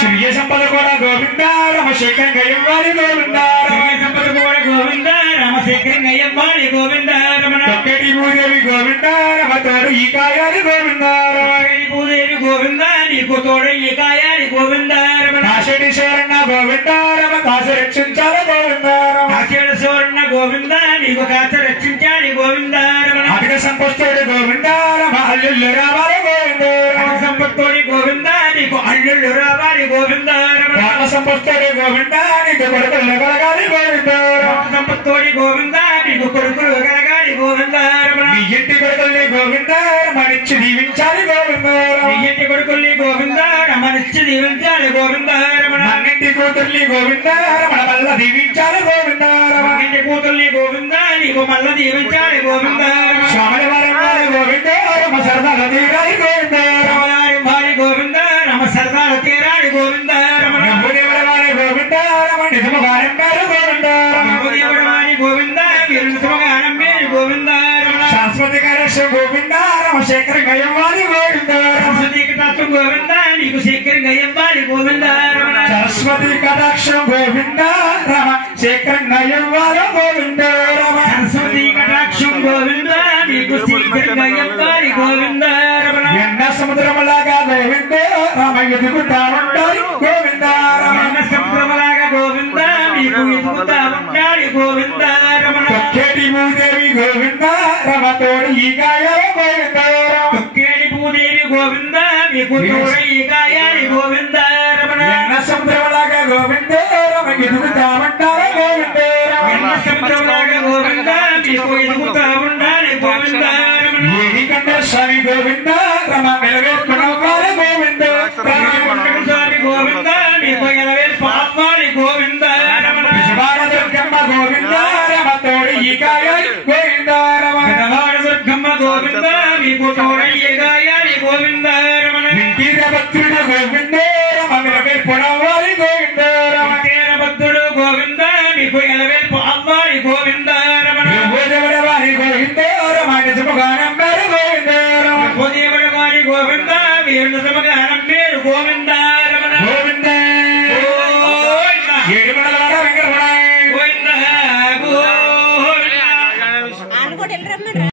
శ్రీయ సంపద కూడా గోవింద రమశేఖరం గయ్యవారి గోవింద సంపద కూడా గోవింద రమశేఖరం గయ్యవారి గోవింద రమణ తొక్కటి భూదేవి గోవింద రమ తోడు ఈ కాయాలి గోవింద భూదేవి గోవింద నీకు తోడు ఈ కాయాలి గోవింద రమణ కాశడి శివరణ గోవింద రమ కాశ రక్షించాలి గోవింద కాశడి శివరణ గోవింద నీకు కాశ రక్షించాలి గోవింద రమణ అధిక సంపస్తుడు గోవింద రమ అల్లుళ్ళు రావాలి గోవింద సంపత్తుడి గోవింద నీకు అల్లుళ్ళు రావాలి గోవింద రమ సంపత్తుడి గోవింద నీకు కొడుకులు కలగాలి గోవింద సంపత్తుడి గోవింద నీకు కొడుకులు కలగాలి గోవింద రమణ నీ ఇంటి కొడుకుల్ని గోవింద రమణించి దీవించాలి గోవింద నీ ఇంటి కొడుకుల్ని గోవింద రమణించి దీవించాలి గోవింద రమణ అన్నింటి కూతుర్ని గోవింద రమణ మల్ల దీవించాలి గోవింద రమణ ఇంటి కూతుర్ని గోవింద నీకు మల్ల దీవించాలి గోవింద శ్యామల వారి గోవింద రమ సరదాల తీరాలి గోవింద రమణారి భారి గోవింద రమ సరదాల తీరాలి గోవింద రమణ భూదేవుల వారి గోవింద రమ నిజమగానం పేరు గోవింద భూదేవుల వారి గోవింద వీరు నిజమగానం పేరు గోవింద రమణ శాశ్వతి కటాక్షం గోవింద రమ శేఖరం గయ్యవారి గోవింద శాశ్వతి కటాక్షం గోవింద నీకు శేఖరం గయ్యవారి గోవింద రమణ సరస్వతి కటాక్షం గోవింద రమ శేఖరం గయ్యవారి గోవింద రమ సరస్వతి కటాక్షం గోవింద నీకు శేఖరం గయ్యవారి గోవింద రమణ ఎన్న సముద్రములాగా గోవింద రమ ఎదుగుతా ఉంటారు గోవింద రమణ సముద్రములాగా గోవింద నీకు ఎదుగుతా ఉంటారు గోవింద రమణ తొక్కేటి భూదేవి గోవింద రమ తోడు ఈ కాయాలి గోవింద తొక్కేటి భూదేవి గోవింద నీకు తోడు ఈ కాయాలి గోవింద రమణ ఎన్న సముద్రములాగా గోవింద రమ ఎదుగుతా ఉంటారు గోవింద ఎన్న సముద్రములాగా గోవింద నీకు ఎదుగుతా ఉండాలి గోవింద రమణ ఏడికండ స్వామి గోవింద రమ నిలవేర్కొనవాలి గోవింద స్వామి గోవింద నీకు నిలవేర్పాలి గోవింద రమణ దుర్గమ్మ గోవింద రమ తోడు ఈ కాయాలి గోవింద రమణ దుర్గమ్మ గోవింద నీకు తోడు ఈ కాయాలి గోవింద రమణ వీరభద్రుడు గోవింద రమ నిలవేర్కొనవాలి గోవింద రమ వీరభద్రుడు గోవింద నీకు నిలవేర్పాలి గోవింద రమణ భూదేవుల వారి గోవింద రమ నిజమగానం పేరు గోవింద రమ భూదేవుల వారి గోవింద వీరు నిజమగానం పేరు గోవింద రమణ గోవింద ఏడుమల వాడ వెంకటరమణ గోవింద గోవింద